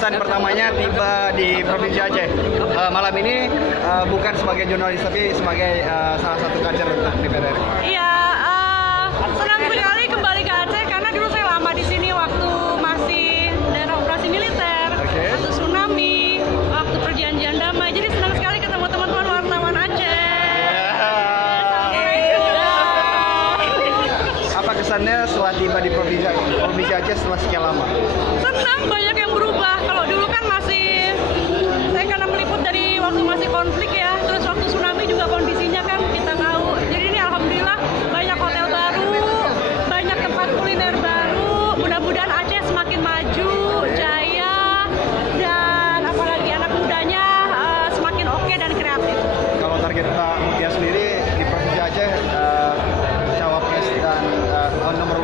kesan pertamanya tiba di Provinsi Aceh. Malam ini bukan sebagai jurnalis tapi sebagai salah satu kader DPR RI. Iya, senang sekali kembali ke Aceh karena dulu saya lama di sini waktu masih daerah operasi militer, waktu tsunami, waktu perjanjian damai. Jadi senang sekali ketemu teman-teman wartawan Aceh. Apa kesannya setelah tiba di Provinsi Aceh setelah sekian lama? Senang, banyak yang berubah. Kalau dulu kan saya karena meliput dari waktu masih konflik ya, terus waktu tsunami juga kondisinya kan kita tahu. Jadi ini alhamdulillah banyak hotel baru, banyak tempat kuliner baru. Mudah-mudahan Aceh semakin maju, jaya, dan apalagi anak mudanya semakin oke dan kreatif. Kalau target Pak Mutia sendiri di Provinsi Aceh, cawapres dan nomor